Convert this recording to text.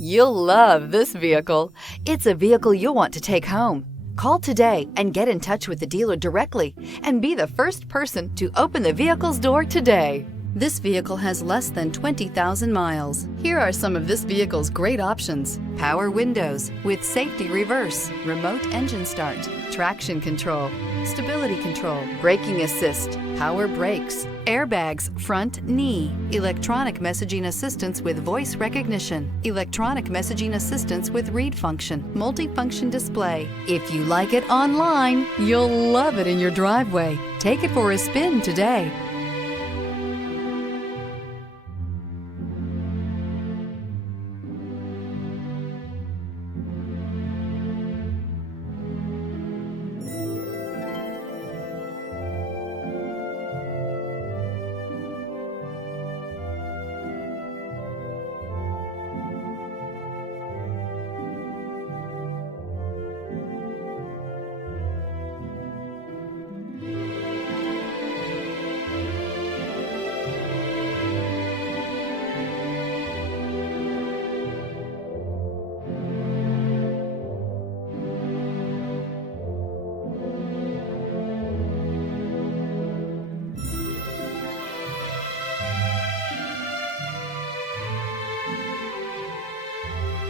You'll love this vehicle. It's a vehicle you'll want to take home. Call today and get in touch with the dealer directly and be the first person to open the vehicle's door today. This vehicle has less than 20,000 miles. Here are some of this vehicle's great options: power windows with safety reverse, remote engine start, traction control, stability control, braking assist, power brakes, airbags, front knee, electronic messaging assistance with voice recognition, electronic messaging assistance with read function, multifunction display. If you like it online, you'll love it in your driveway. Take it for a spin today.